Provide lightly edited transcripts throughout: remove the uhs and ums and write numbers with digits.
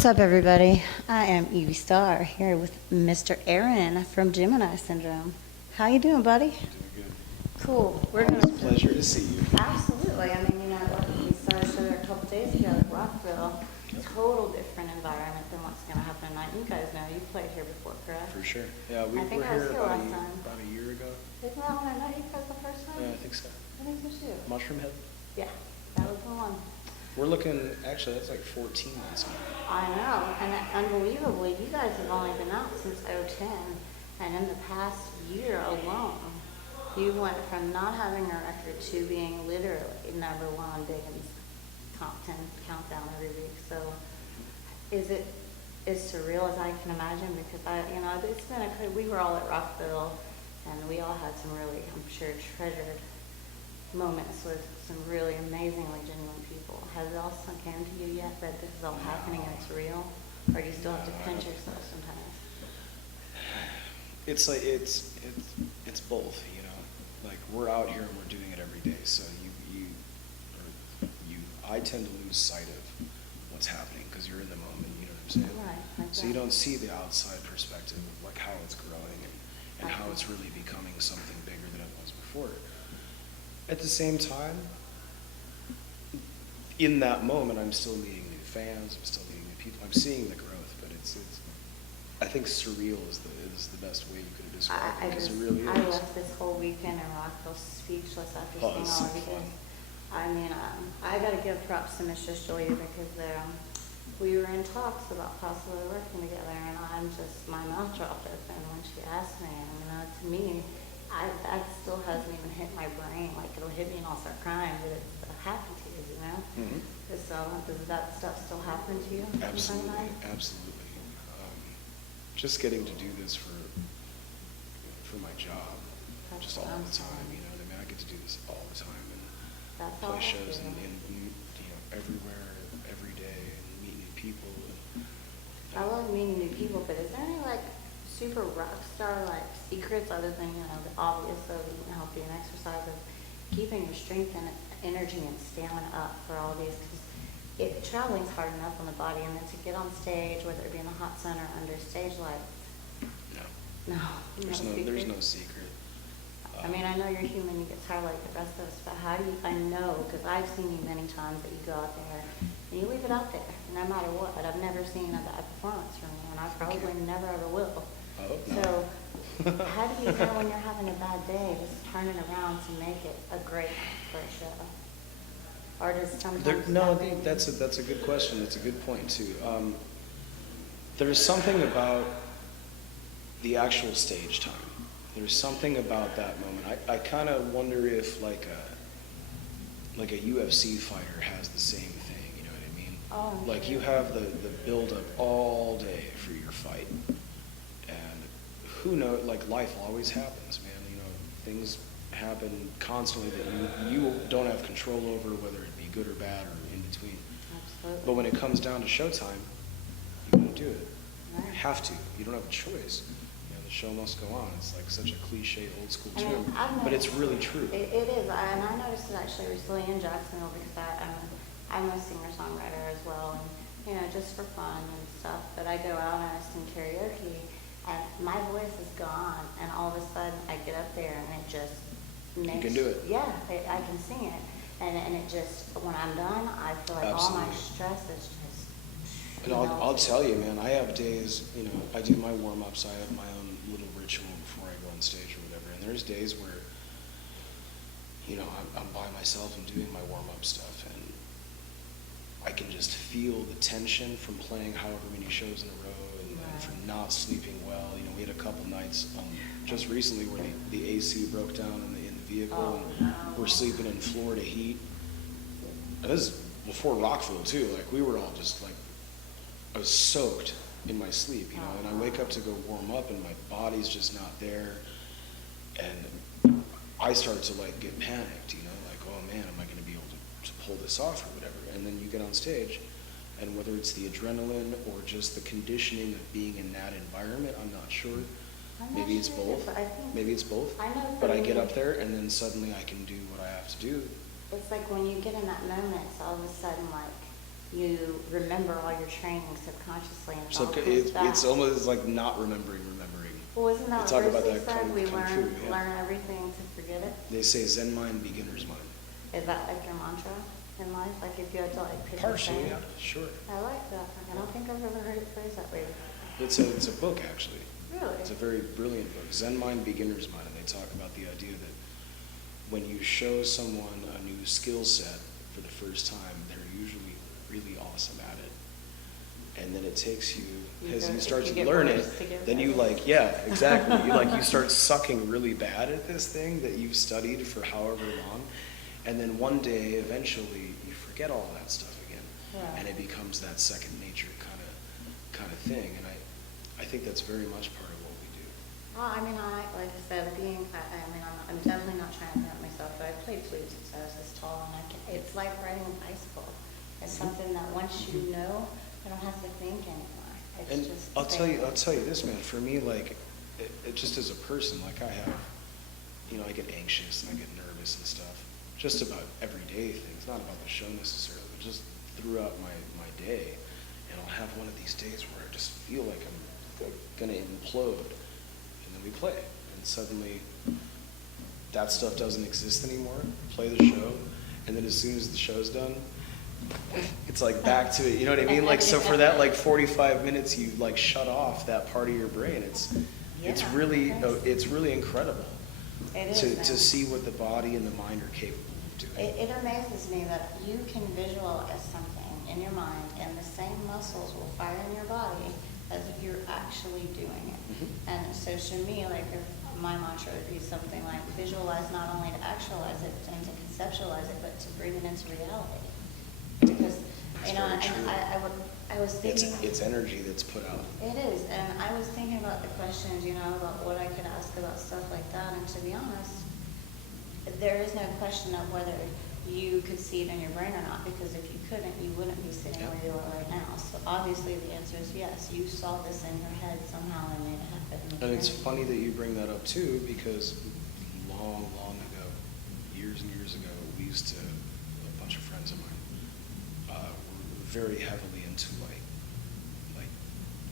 What's up, everybody? I am Evie Star here with Mr. Aaron from Gemini Syndrome. How you doing, buddy? Doing good. Cool. We're Always a gonna. pleasure to see you. Absolutely. I mean, we started a show there a couple days ago at Rockville. Total different environment than what's gonna happen tonight. You guys know you played here before, correct? For sure. Yeah, we I think were I was here here about last time. about a year ago. Isn't that when I met you guys the first time? Yeah, I think so. I think so too. Mushroom Head. Yeah, that was the one. We're looking, actually, that's like 14 months now. I know, and unbelievably, you guys have only been out since '10, and in the past year alone, you went from not having a record to being literally number one on Biggins' top 10 countdown every week. So, is it as surreal as I can imagine? Because it's been we were all at Rockville, and we all had some really, I'm sure, treasured moments with some really amazingly genuine people. Has it all sunk into you yet that this is all happening and it's real? Or do you still have to pinch yourself sometimes? It's like, it's both, you know? Like, we're out here and we're doing it every day, so I tend to lose sight of what's happening because you're in the moment, you know what I'm saying? Right. So you don't see the outside perspective of like how it's growing and how it's really becoming something bigger than it was before. At the same time, in that moment, I'm still meeting new fans. I'm still meeting new people. I'm seeing the growth, but it's. I think surreal is the best way you could have described it because it really is. I left this whole weekend in Rockville speechless after seeing all so of you fun. guys. I mean, I got to give props to Mistress Julia because we were in talks about possibly working together, and my mouth dropped open when she asked me. To me, that still hasn't even hit my brain. Like, it'll hit me and I'll start crying, but it's happened to you, you know? Mm-hmm. So, does that stuff still happen to you? Absolutely, absolutely. Just getting to do this for my job, That's just all the time. You know what I mean? I get to do this all the time and That's play all shows and everywhere, every day, and meet new people. I love meeting new people, but is there any like super rock star like secrets other than the obvious of eating healthy and exercise of keeping your strength and energy and stamina up for all these? Because traveling's hard enough on the body, and then to get on stage, whether it be in the hot sun or under stage lights. No. There's no secret. I mean, I know you're human, you get tired like the rest of us, but how do you, I know, because I've seen you many times that you go out there and you leave it out there, no matter what. I've never seen a bad performance from you, and I probably never ever will. Oh, no. So, how do you know when you're having a bad day, just turn it around to make it a great for a show? Or does sometimes that's a good question. That's a good point too. There's something about the actual stage time. There's something about that moment. I kind of wonder if like a UFC fighter has the same thing. You know what I mean? Oh, like sure. you have the build up all day for your fight, and who knows? Like life always happens, man. You know, things happen constantly that you don't have control over, whether it be good or bad or in between. Absolutely. But when it comes down to showtime, you gotta do it. Right. You have to. You don't have a choice. You know, the show must go on. It's like such a cliche old school I mean, term, I've but it's noticed- really true. It is, and I noticed it actually recently in Jacksonville because I'm a singer-songwriter as well, and just for fun and stuff. But I go out and I sing karaoke, and my voice is gone, and all of a sudden I get up there and it just makes. You can do it. Yeah, I can sing it, and it just when I'm done, I feel like all my stress is just. And I'll tell you, man, I have days, I do my warm-ups, I have my own little ritual before I go on stage or whatever, and there's days where, I'm by myself and doing my warm-up stuff, and I can just feel the tension from playing however many shows in a row and from not sleeping well. We had a couple nights just recently where the AC broke down in the vehicle, and we're sleeping in Florida heat. And this is before Rockville, too. Like, we were all just, like, I was soaked in my sleep, and I wake up to go warm up and my body's just not there, and I start to like get panicked, like, oh man, am I going to be able to pull this off or whatever? And then you get on stage, and whether it's the adrenaline or just the conditioning of being in that environment, I'm not sure. Maybe it's both. Maybe it's both. But I get up there and then suddenly I can do what I have to do. It's like when you get in that moment, it's all of a sudden like you remember all your training subconsciously, and it So all comes back. it's almost like not remembering. Well, isn't that They talk what about Bruce Lee that said? We kung fu, yeah. learn everything to forget it. They say Zen mind, beginner's mind. Is that like your mantra in life? Like if you had to like pick a Partially, thing? yeah, sure. I like that. I don't think I've ever heard it phrased that way. It's a book, actually. Really? It's a very brilliant book, Zen mind, beginner's mind, and they talk about the idea that when you show someone a new skill set for the first time, they're usually really awesome at it. And then it takes you, as you start to learn it, then you like, yeah, exactly. You start sucking really bad at this thing that you've studied for however long. And then one day, eventually, you forget all that stuff again. Yeah. And it becomes that second nature kind of thing. And I think that's very much part of what we do. Well, I mean, like I said, I'm definitely not trying to hurt myself, but I played flute since I was this tall, and it's like riding a bicycle. It's something that once you know, I don't have to think anymore. It's And just I'll tell you this, man. For me, like, it just as a person, like I have, I get anxious and I get nervous and stuff. Just about everyday things, not about the show necessarily, but just throughout my day. And I'll have one of these days where I just feel like I'm gonna implode, and then we play, and suddenly that stuff doesn't exist anymore. Play the show, and then as soon as the show's done, it's like back to it, you know what I mean? Like, so for that like 45 minutes, you like shut off that part of your brain. It's really incredible to see what the body and the mind are capable of doing. It amazes me that you can visualize something in your mind, and the same muscles will fire in your body as if you're actually doing it. Mm-hmm. And so to me, like my mantra would be something like visualize, not only to actualize it and to conceptualize it, but to bring it into reality. Because I was thinking it's energy that's put out. it is, and I was thinking about the questions, about what I could ask about stuff like that, and to be honest, there is no question of whether you could see it in your brain or not, because if you couldn't, you wouldn't be sitting where you are right now. So obviously the answer is yes, you saw this in your head somehow and made it happen. And it's funny that you bring that up too, because long ago, years and years ago, we used to, a bunch of friends of mine, were very heavily into like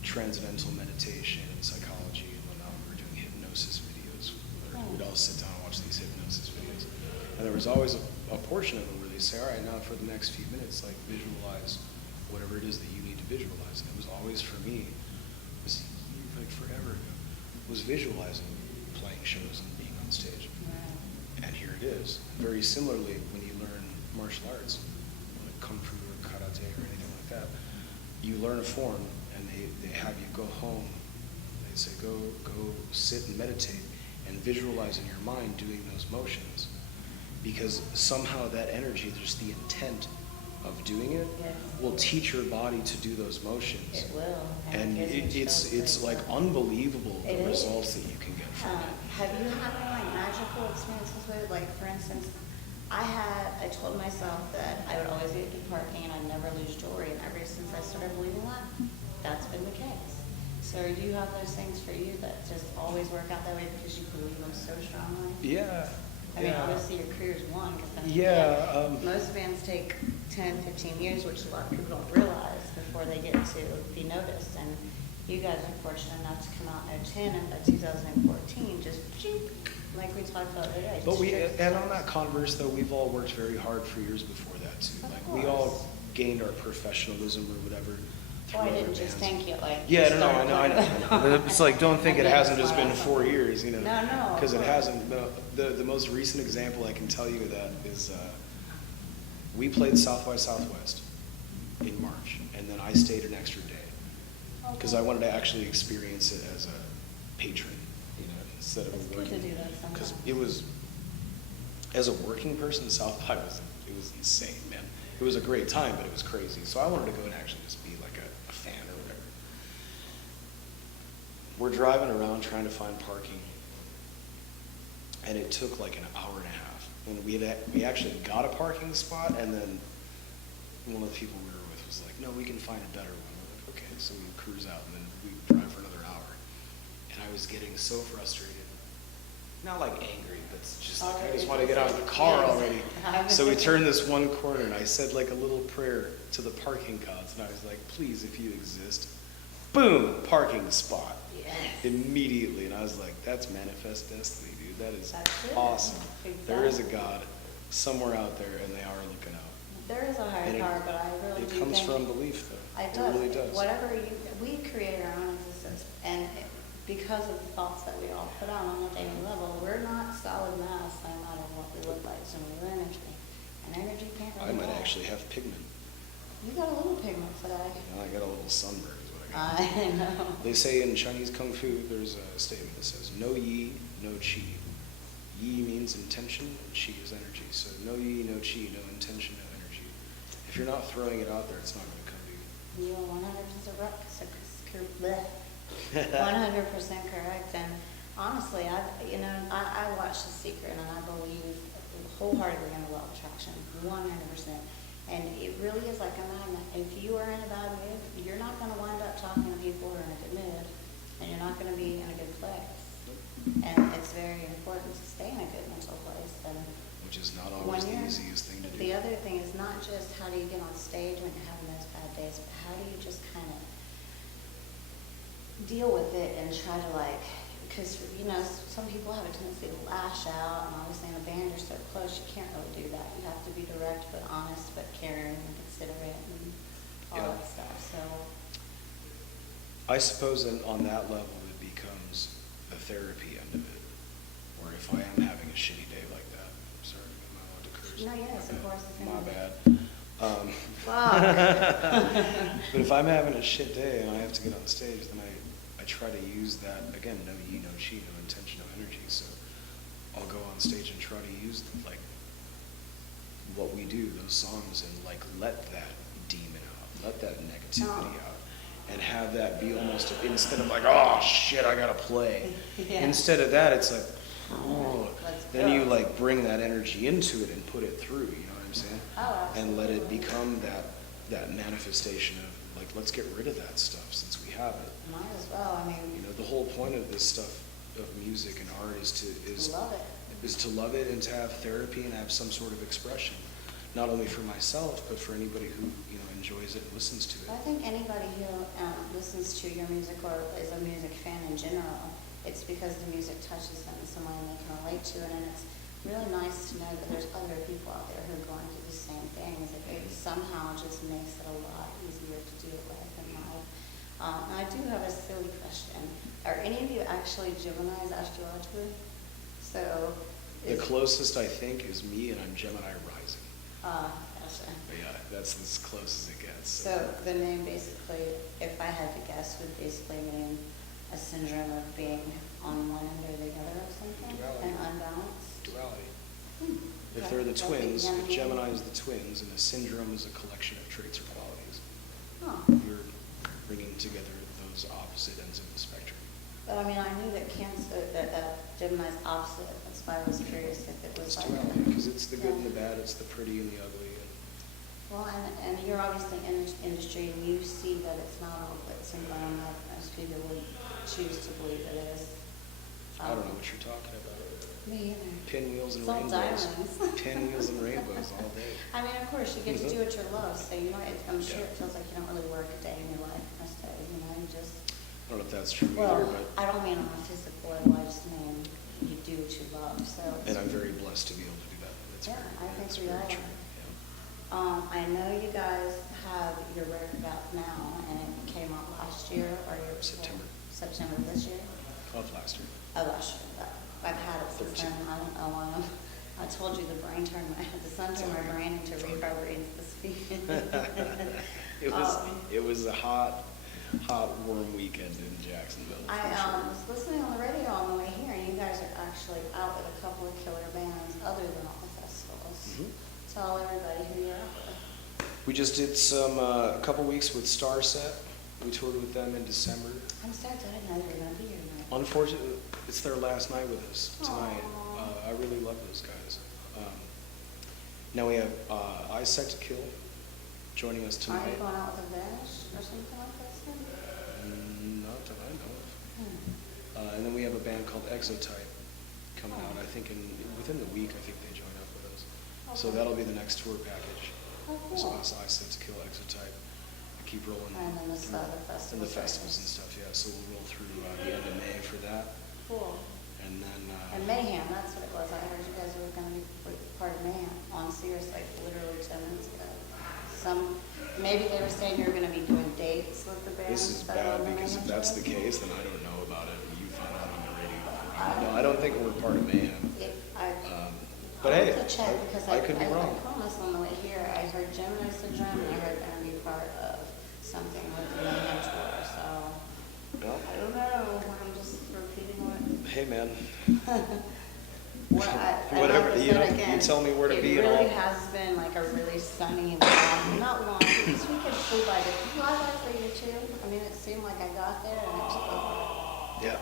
transcendental meditation and psychology and whatnot. We were doing hypnosis videos. We'd all sit down and watch these hypnosis videos. And there was always a portion of it where they say, all right, now for the next few minutes, like visualize whatever it is that you need to visualize. And it was always for me, it was like forever ago, was visualizing playing shows and being on stage. Right. And here it is. Very similarly, when you learn martial arts, like kung fu or karate or anything like that, you learn a form and they have you go home. They say, go sit and meditate and visualize in your mind doing those motions. Because somehow that energy, just the intent of doing it, will teach your body to do those motions. It will. And it's like unbelievable the results that you can get from it. Have you had any like magical experiences with it? Like for instance, I told myself that I would always get good parking and I'd never lose jewelry, and ever since I started believing that, that's been the case. So do you have those things for you that just always work out that way because you believe them so strongly? Yeah. I mean, obviously your career's one, because most bands take 10, 15 years, which a lot of people don't realize before they get to be noticed. And you guys are fortunate enough to come out in 2010, and by 2014, just like we talked about today. But and on that converse though, we've all worked very hard for years before that too. Of Like course. we all gained our professionalism or whatever. Well, I didn't just think it like. Yeah, no, I know. It's like, don't think it hasn't just been 4 years, No. Because it hasn't. The most recent example I can tell you of that is we played South by Southwest in March, and then I stayed an extra day because I wanted to actually experience it as a patron, instead of It's a good to working. do that sometimes. Because it was, as a working person, South by was insane, man. It was a great time, but it was crazy. So I wanted to go and actually just be like a fan or whatever. We're driving around trying to find parking, and it took like an hour and a half. And we actually got a parking spot, and then one of the people we were with was like, no, we can find a better one. We're like, okay, so we cruise out, and then we drive for another hour. And I was getting so frustrated not like angry, but it's just Oh, like, I it's just want to get out of the car yes. already. So we turned this one corner, and I said like a little prayer to the parking gods, and I was like, please, if you exist, boom, parking spot. Yes. Immediately, and I was like, that's manifest destiny, dude. That is That's it. awesome. There is a Exactly. God somewhere out there, and they are looking out. There is a higher And power, but I really it do comes think from belief, though. it It does. really does. Whatever we create our own existence, and because of the thoughts that we all put out on a daily level, we're not solid mass no matter what we look like. So we're energy, and energy can't I really might lie. actually have pigment. You got a little pigment today. You know, I got a little sunburn is what I got. I know. They say in Chinese Kung Fu, there's a statement that says, no yi, no chi. Yi means intention, and chi is energy. So no yi, no chi, no intention, no energy. If you're not throwing it out there, it's not going to come to you. You are 100% correct. 100% correct. And honestly, I watch The Secret, and I believe wholeheartedly in the law of attraction, 100%. And it really is like a magnet. If you are in a bad mood, you're not going to wind up talking to people who are in a good mood, and you're not going to be in a good place. And it's very important to stay in a good mental place. And Which is not always the easiest thing to do. the other thing is not just how do you get on stage when you're having those bad days, but how do you just kind of deal with it and try to because some people have a tendency to lash out, and obviously in a band you're so close, you can't really do that. You have to be direct but honest but caring and considerate and all Yeah. that stuff. So I suppose on that level it becomes the therapy end of it. Or if I am having a shitty day like that, I'm sorry, am I allowed to curse? No, yes, of course. If you're My not- bad. Fuck. But if I'm having a shit day and I have to get on stage, then I try to use that, again, no yi, no chi, no intention, no energy. So I'll go on stage and try to use what we do, those songs, and let that demon out, let that negativity out. And have that be almost, instead of oh shit, I gotta play. Yeah. Instead of that, it's oh, Let's then you go. bring that energy into it and put it through, you know what I'm saying? Oh, And let it absolutely. become that manifestation of let's get rid of that stuff since we have it. Might as well. I You mean, know, the whole point of this stuff of music and art is love it. to love it and to have therapy and have some sort of expression, not only for myself but for anybody who enjoys it and listens to it. I think anybody who listens to your music or is a music fan in general, it's because the music touches them in some way and they can relate to it. And it's really nice to know that there's other people out there who are going through the same things. It somehow just makes it a lot easier to deal with in life. And I do have a silly question. Are any of you actually Gemini's astrologically? So, The closest I think is me, and I'm Gemini rising. Gotcha. But yeah, that's as close as it gets. So the name basically, if I had to guess, would basically mean a syndrome of being on one end or the other or something, Duality. and unbalanced. Duality. Hmm. If they're the That's what twins, if Gemini Gemini is the twins, and a syndrome is a collection of traits or qualities, Huh. you're bringing together those opposite ends of the spectrum. But I mean, I knew that Cancer, that Gemini's opposite. That's why I was curious if it was It's like. duality, because it's the good and the Yeah. bad, it's the pretty and the ugly. Well, and you're obviously in industry, and you see that it's not all glitz and glam like most people would choose to believe it is. I don't know what you're talking about. Me either. Pinwheels and It's all rainbows. diamonds. Pinwheels and rainbows all day. I mean, of course, you get to do what you love, so I'm sure Yeah. it feels like you don't really work a day in your life, most days, you just. I don't know if that's true Well, either, but, I don't mean on a physical level, I just mean you do what you love, so. and I'm very blessed to be able to do that. That's Yeah, I think that's we very all true. are. Yeah. I know you guys have your record out now, and it came out last year, or your. September. September this year? Of last year. Oh, last year, but I've had it since then, 13. I don't know why. I told you the sun turned my brain into reverb into the speed. It was a hot warm weekend in Jacksonville. I for sure. was listening on the radio on the way here, and you guys are actually out with a couple of killer bands other than all the festivals. Mhm. Tell everybody who you're out with. We just did a couple weeks with Starset. We toured with them in December. I'm stoked, I didn't know they were going to be here tonight. Unfortunately, it's their last night with us tonight. Aw. I really love those guys. Now we have I Set to Kill joining us Aren't you tonight. going out with a Vanish or something like that? Soon? Not that I know of. Hmm. And then we have a band called Exotype coming out. I think within the week, I think they join up with us. So Okay. that'll be the next tour package. Oh, So cool. I Set to Kill, Exotype. I keep rolling. And then the through- festivals. And the festivals and stuff, yeah. So we'll roll through the end of May for that. Cool. And then, And Mayhem, that's what it was. I heard you guys were gonna be part of Mayhem on Sirius, like literally 10 minutes ago. Maybe they were saying you're gonna be doing dates with the band. this is that bad were on the because if Mayhem that's show. the case, then I don't know about it. You found out on the radio. No, I don't think we're part of Mayhem. But I'll hey, have to check because I could be wrong. I promised on the way here, I heard Gemini syndrome and I heard gonna be part of something with the Mayhem tour, so Well, I don't know. I'm just repeating what. hey, man. And Whatever, like I you know, said again, you tell me where to be It and really all. has been like a really sunny, not long, this weekend flew by. Did it fly by for you too? I mean, it seemed like I got there and it took over. Yeah.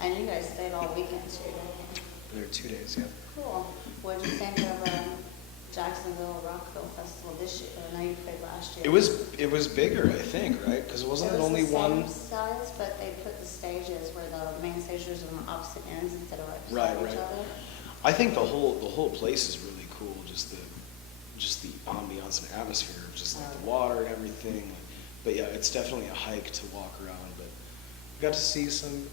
And you guys stayed all weekend too, didn't you? There are 2 days, yeah. Cool. What'd you think of Jacksonville Rockville Festival this year? I know you played last year. It was bigger, I think, right? Because wasn't it only It was one? the same size, but they put the stages where the main stages were on opposite ends instead of right Right, beside each right. other. I think the whole place is really cool. Just the ambiance and atmosphere of just like the water and everything. But yeah, it's definitely a hike to walk around. But we got to see some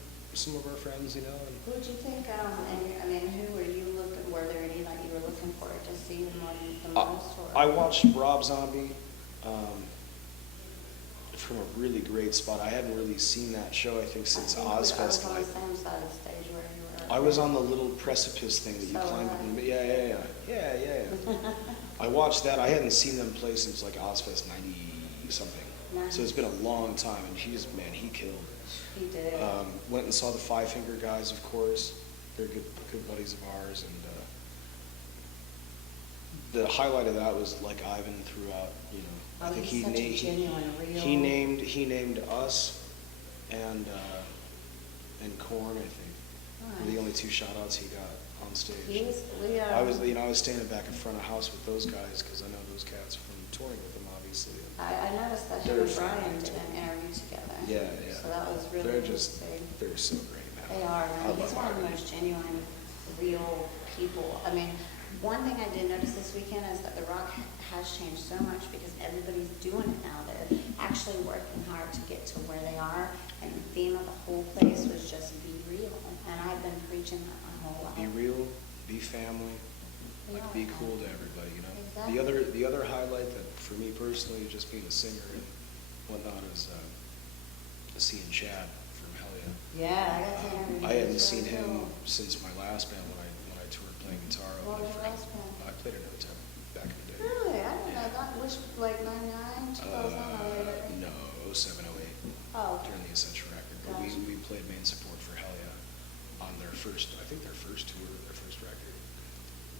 of our friends, you know. And Who'd you think, and, I mean, who were you looking, were there any that you were looking for to see the most? Or? I watched Rob Zombie from a really great spot. I hadn't really seen that show, I think, since I was Ozfest. on the same side of the stage where you were. I was on the little precipice thing that you So climbed up. high. Yeah. I watched that. I hadn't seen them play since like Ozfest 90 something. Nice. So it's been a long time, and he killed. He did. Went and saw the Five Finger Guys, of course. They're good buddies of ours, and the highlight of that was like Ivan throughout. You know, I think he's such a genuine, real. he named us and Korn, I think. Were the only 2 shout-outs he got on stage. I was standing back in front of house with those guys because I know those cats from touring with them, obviously. I noticed that They're him and Brian fantastic. did an interview together. Yeah. So that was really interesting. They're so great, man. They are, I man. He's love one of the Ivan. most genuine, real people. I mean, one thing I did notice this weekend is that The Rock has changed so much because everybody's doing it now. They're actually working hard to get to where they are. And the theme of the whole place was just be real. And I've been preaching that my whole life. Be real, be family, like Yeah. be cool to everybody, you know? Exactly. The other highlight that for me personally, just being a singer and whatnot, is seeing Chad from Hell Yeah. Yeah, I got to interview I hadn't him. seen Really him cool. since my last band when I toured playing guitar. What with was my your friend. last band? I played in Hotel back in the day. Really? I didn't know that. Which, like 99, 2000, or later? No, 07, 08. Oh, okay. During the Ascension record. But Gotcha. we played main support for Hell Yeah on their first tour, their first record.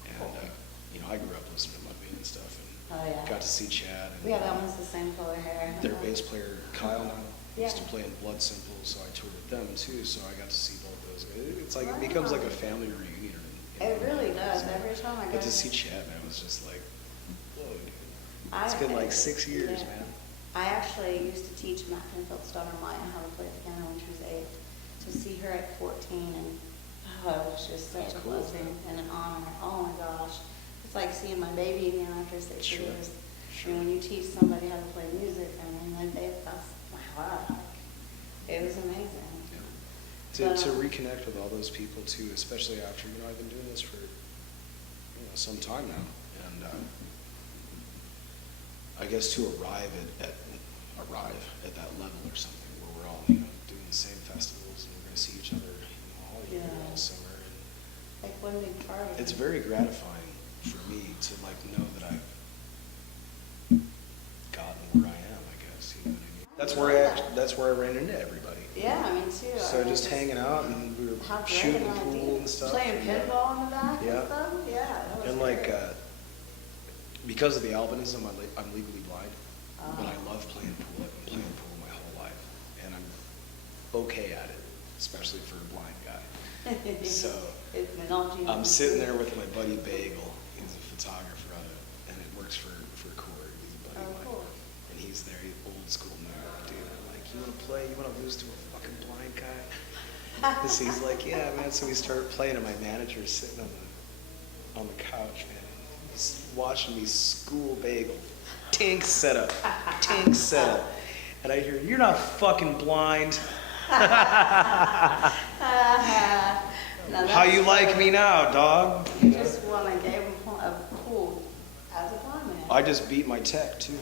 And, you know, I grew up listening to Mudvayne and stuff, and Oh, yeah. got to see Chad. And, Yeah, that one's the same color hair. their bass player, Kyle, now, used to Yeah. play in Blood Simple, so I toured with them too, so I got to see both those. It's like, Wow. it becomes like a family reunion. It really does. So Every time I go But to see Chad, man, was just like, whoa, dude. I- It's been like 6 years, yeah. man. I actually used to teach Matt Pinfield's daughter Maya how to play the piano when she was 8. To see her at 14 and it was just such Oh, a cool. blessing and an honor. Oh my gosh. It's like seeing my baby again after 6 Sure, years. sure. And when you teach somebody how to play music, I mean, that's wow. It was amazing. Yeah. But, To reconnect with all those people too, especially after, you know, I've been doing this for, you know, some time now. And I guess to arrive at that level or something where we're all, you know, doing the same festivals and we're going to see each other, you know, all year, Yeah. all summer. And Like one big party. it's very gratifying for me to like know that I've gotten where I am, I guess. You know what I mean? That's where I ran into everybody. Yeah, me too. So I mean, just hanging out, and we were How great shooting an pool idea. and stuff. Playing and, pinball in the back yeah. and stuff? Yeah, that was And like, great. because of the albinism, I'm legally blind, but I Uh-huh. love playing pool. I've been playing pool my whole life, and I'm okay at it, especially for a blind guy. So It's been all genius. I'm sitting there with my buddy Bagel. He's a photographer and it works for Cord. He's a buddy Oh, of mine. cool. And he's there, he's old school New York dude. I'm like, you want to play? You want to lose to a fucking blind guy? 'Cause he's like, yeah, man. So we started playing, and my manager's sitting on the couch, man. He's watching me school bagel. Tink setup. Tink setup. And I hear, you're not fucking blind. How you like me now, dog? You just want to give him a pool as a blind man. I just beat my tech, too.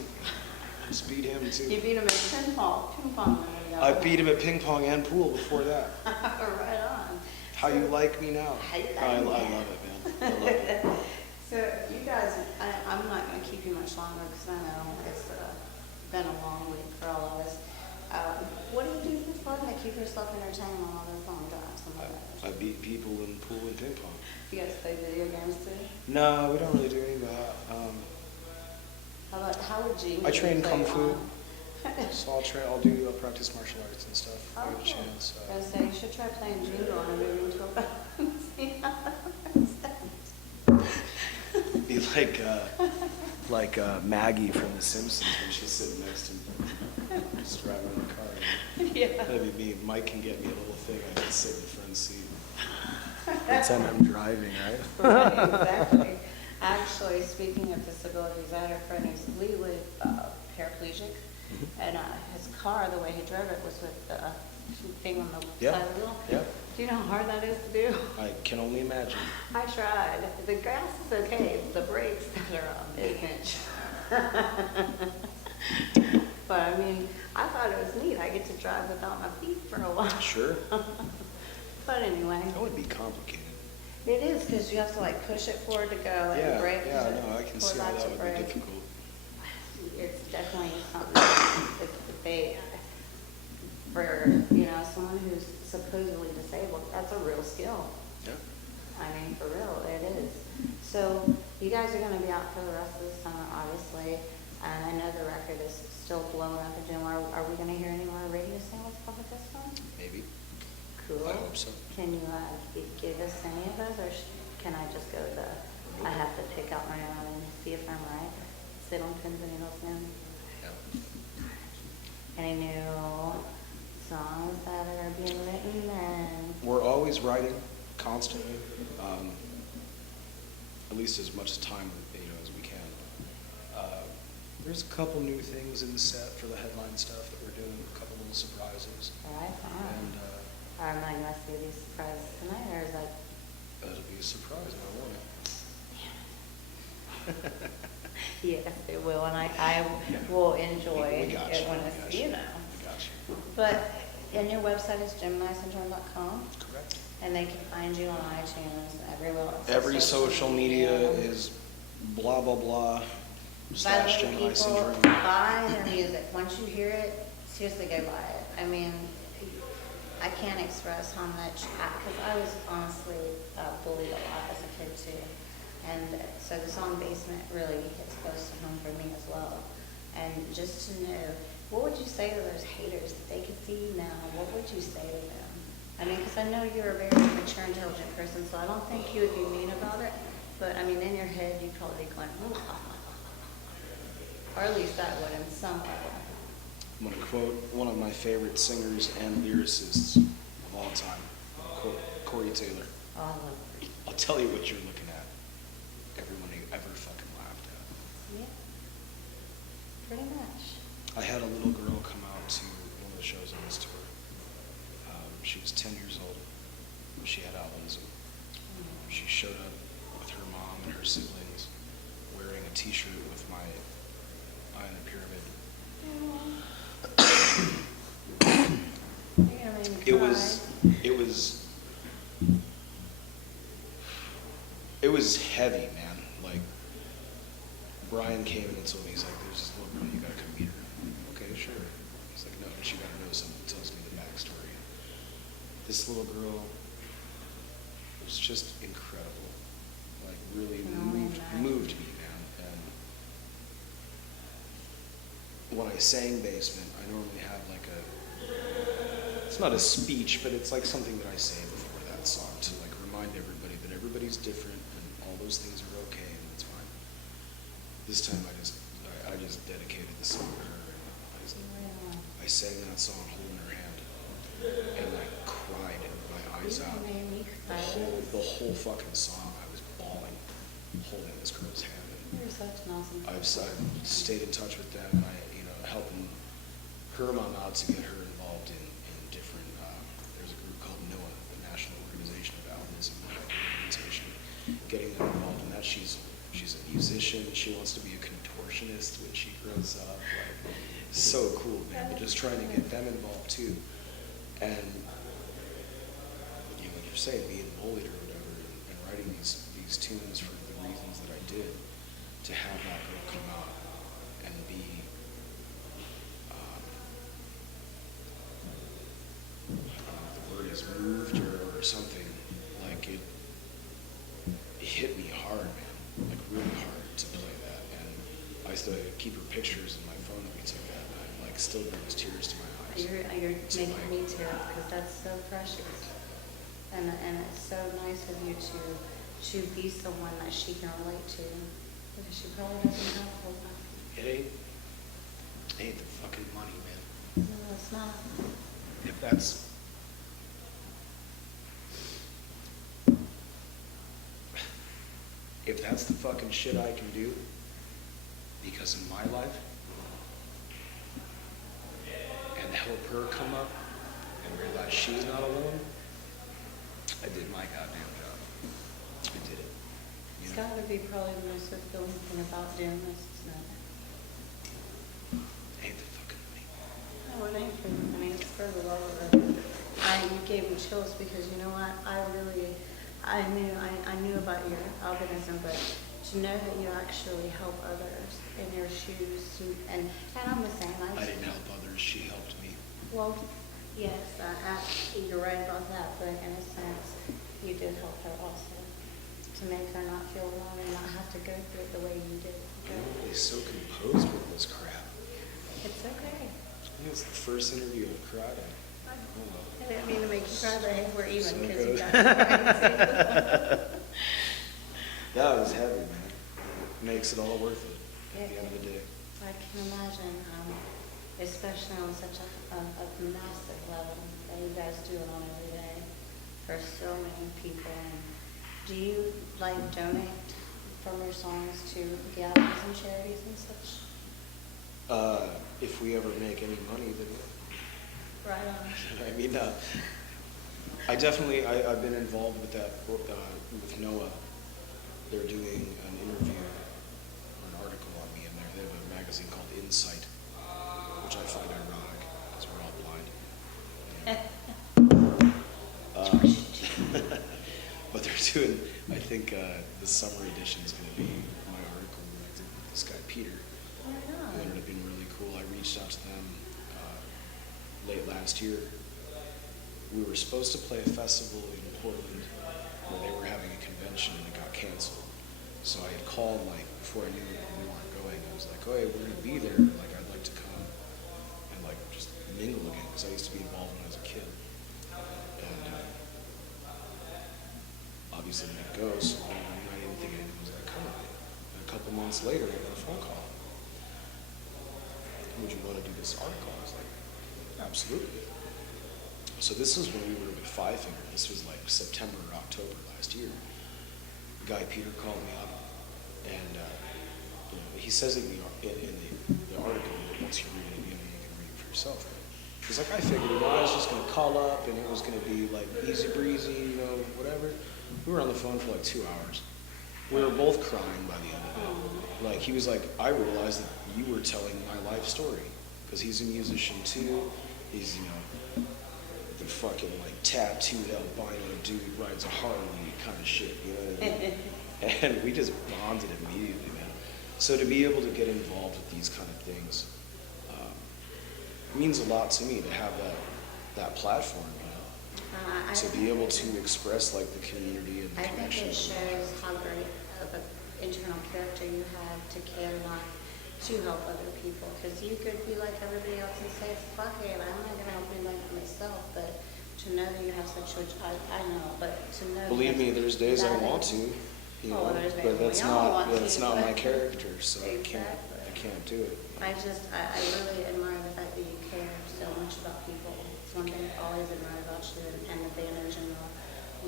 Just beat him, too. You beat him at ping pong. I beat him at ping pong and pool before that. Right on. How you like me now? How you like I me love now? it, man. I love it. So you guys, I'm not going to keep you much longer because I know it's been a long week for all of us. What do you do for fun to keep yourself entertained on all those long drives and all that? I beat people in pool and ping pong. You guys play video games too? No, we don't really do any of that. How would Gemini I train play kung fu, on? so I'll do practice martial arts and stuff. Oh, I have a cool. chance. I was saying, you should try playing Jingle on a moving tour bus and see how that works out. Be like Maggie from The Simpsons when she's sitting next to me, just driving in the car. Yeah. That'd be me. Mike can get me a little thing. I can sit in the front seat. Pretend I'm driving, right? Right, exactly. Actually, speaking of disabilities, I had a friend who's legally paraplegic, and his car, the way he drove it, was with the thing on the Yeah, side of the wheel. yeah. Do you know how hard that is to do? I can only imagine. I tried. The grass is okay. The brakes that are on mid-inch. But I mean, I thought it was neat. I get to drive without my feet for a while. Sure. But anyway, That would be complicated. it is because you have to like push it forward to go and Yeah, brake. yeah, no, I can see how forward that to would be brake. difficult. It's definitely something it's big for, someone who's supposedly disabled. That's a real skill. Yeah. I mean, for real, it is. So you guys are going to be out for the rest of the summer, obviously. And I know the record is still blowing up in general. Are we going to hear any more radio singles off of this one? Maybe. Cool. I hope so. Can you give us any of those, or can I just go I have to pick out my own and see if I'm right? Sit on pins and needles in. Yeah. Any new songs that are being written and We're always writing, constantly, at least as much time as we can. There's a couple new things in the set for the headline stuff that we're doing, a couple little surprises. right on? And Am I gonna see these surprises tonight, or is that? that'll be a surprise, I want it. Yes, it will, and I will enjoy We got it you, when we it's, got you. We got you. But, and your website is geminisyndrome.com, Correct. and they can find you on iTunes, everywhere else. Every social media is blah, blah, blah, By the / way, Gemini people syndrome. buy their music. Once you hear it, seriously go buy it. I mean, I can't express how much, because I was honestly bullied a lot as a kid too. And so the song Basement really hits close to home for me as well. And just to know, what would you say to those haters if they could see you now? What would you say to them? I mean, because I know you're a very mature, intelligent person, so I don't think you would be mean about it. But I mean, in your head, you'd probably be going, or at least I would in some level. I'm going to quote one of my favorite singers and lyricists of all time, Corey Taylor. Oh, I love it. I'll tell you what you're looking at. Everyone you ever fucking laughed at. Yeah, pretty much. I had a little girl come out to one of the shows on this tour. She was 10 years old. She had albinism. She showed up with her mom and her siblings wearing a t-shirt with my eye in a pyramid. You're gonna make me It cry. was heavy, man. Like, Brian came in and told me, he's like, there's this little girl, you gotta come meet her. Okay, sure. He's like, no, but you gotta know something that tells me the backstory. This little girl was just incredible. Like, really moved me, man. And when I sang Basement, I normally have like it's not a speech, but it's like something that I say before that song to like remind everybody that everybody's different and all those things are okay and it's fine. This time I just dedicated the song to her. And I sang that song holding her hand. and like cried my eyes You out. made me cry. The whole fucking song, I was bawling, holding this girl's hand. You're such an awesome I've person. stayed in touch with them, and helping her mom out to get her involved in different, there's a group called NOAA, the National Organization of Albinism Rehabilitation, getting them involved in that. She's a musician, she wants to be a contortionist when she grows up, like, so cool, man, but just trying to get them involved too. And, like you're saying, being bullied or whatever, and writing these tunes for the reasons that I did, to have that girl come out and be, I don't know if the word is moved or something, like it hit me hard, man, like really hard to play that. And I still keep her pictures in my phone that we took that, and it like still brings tears to my eyes. You're making me tear up because that's so precious. And it's so nice of you to be someone that she can relate to. Because she probably doesn't have a whole lot. It ain't the fucking money, man. No, it's not. If that's the fucking shit I can do, because in my life, and help her come up and realize she's not alone, I did my goddamn job. I did it. It's got to be probably the most fulfilling thing about doing this, isn't it? Ain't the fucking money. No, it ain't for the money, it's for the love of it. You gave me chills because you know what? I knew about your albinism, but to know that you actually help others in your shoes, and I'm the same. I didn't help others, she helped me. Well, yes, you're right about that, but in a sense, you did help her also, to make her not feel alone and not have to go through it the way you did. Everybody's so composed with this crap. It's okay. I think it's the first interview I've cried at. I didn't mean to make you cry, but hey, we're even So because you good. got crying. That was heavy, man. It makes it all worth it at the end of the day. I can imagine, especially on such a massive level that you guys do it on every day for so many people. And do you like donate from your songs to gatherings and charities and such? If we ever make any money, then Right on. I mean, I've been involved with that, with NOAA. They're doing an interview or an article on me in there. They have a magazine called Insight, which I find ironic because we're all blind. But they're doing, I think the summer edition is going to be my article that I did with this guy, Peter. Oh, yeah. It ended up being really cool. I reached out to them late last year. We were supposed to play a festival in Portland where they were having a convention and it got canceled. So I had called like before I knew we weren't going. I was like, oh, hey, we're gonna be there. Like, I'd like to come and like just mingle again because I used to be involved when I was a kid. And obviously didn't go, so I didn't think anyone was gonna come. And a couple months later, I got a phone call. Would you want to do this article? I was like, absolutely. So this was when we were with Five Finger. This was like September or October last year. The guy Peter called me up, and he says in the article that once you read it, you can read it for yourself. He's like, I figured I was just gonna call up, and it was gonna be like easy breezy, whatever. We were on the phone for like 2 hours. We were both crying by the end of it. Like, he was like, I realized that you were telling my life story. Because he's a musician too. He's, the fucking like tattooed albino dude rides a Harley kind of shit, you know what I mean? And we just bonded immediately, man. So to be able to get involved with these kind of things means a lot to me, to have that platform, to be able to express like the community and the I think connection. it shows how great of an internal character you have to care not to help other people. Because you could be like everybody else and say, fuck it, I'm not going to help anybody but myself. But to know that you have such a, I know, but to know. Believe me, there's days I that want to, there's days but when that's we all want not to, my but- character, so I can't can't do it. I really admire the fact that you care so much about people. It's one thing I always admire about you and the band in general.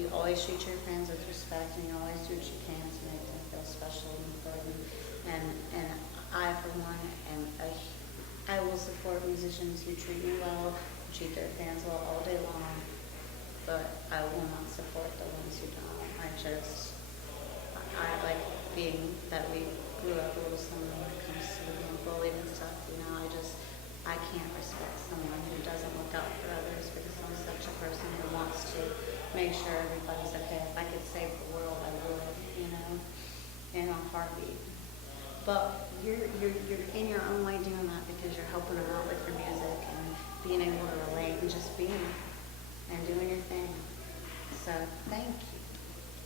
You always treat your friends with respect, and you always do what you can to make them feel special and important. And I, for one, I will support musicians who treat me well, who treat their fans well all day long, but I will not support the ones who don't. I like being that we grew up a little similar when it comes to being bullied and stuff. I can't respect someone who doesn't look out for others, because I'm such a person who wants to make sure everybody's okay. If I could save the world, I would, in a heartbeat. But you're in your own way doing that because you're helping them out with your music and being able to relate and just being and doing your thing. So thank you.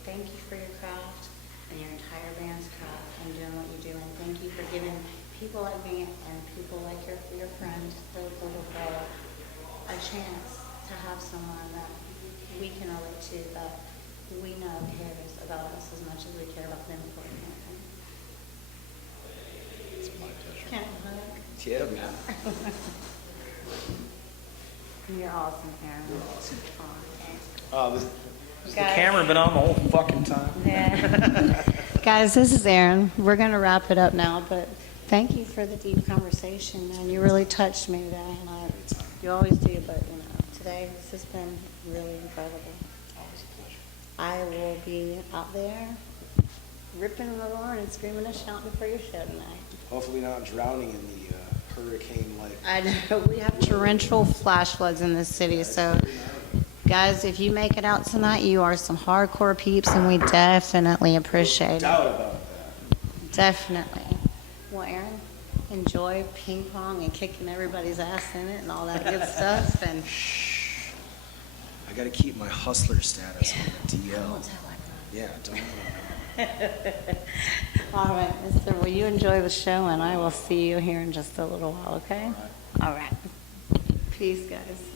Thank you for your craft and your entire band's craft and doing what you do. And thank you for giving people like me and people like your friend, the little girl, a chance to have someone that we can relate to, that we know cares about us as much as we care about them for anything. It's my pleasure. Can't hug. Yeah, man. You're awesome, Aaron. You're awesome. Oh, Has the camera been on the whole fucking time? yeah. Guys, this is Aaron. We're going to wrap it up now, but thank you for the deep conversation, man. You really touched me today, and you always do, but today this has been really incredible. Always a pleasure. I will be out there ripping and roaring and screaming and shouting for your show tonight. Hopefully not drowning in the hurricane-like. I know we have torrential flash floods in this city, so guys, if you make it out tonight, you are some hardcore peeps, and we definitely appreciate it. No doubt about that. Definitely. Well, Aaron, enjoy ping pong and kicking everybody's ass in it and all that good stuff. And I got to keep my hustler status on the DL. don't tell everyone. Yeah, don't. All right, mister. Well, you enjoy the show, and I will see you here in just a little while, okay? All right. Peace, guys.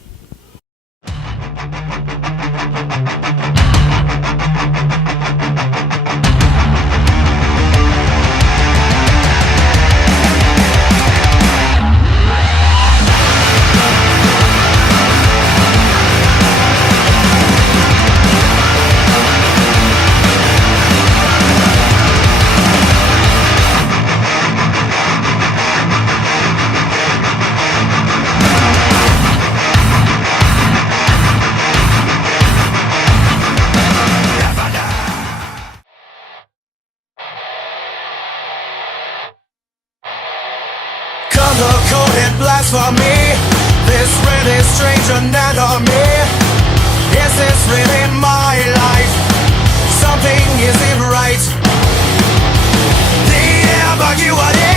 Color-coded blasphemy. This really strange anatomy. Is this really my life? Something isn't right. The ambiguity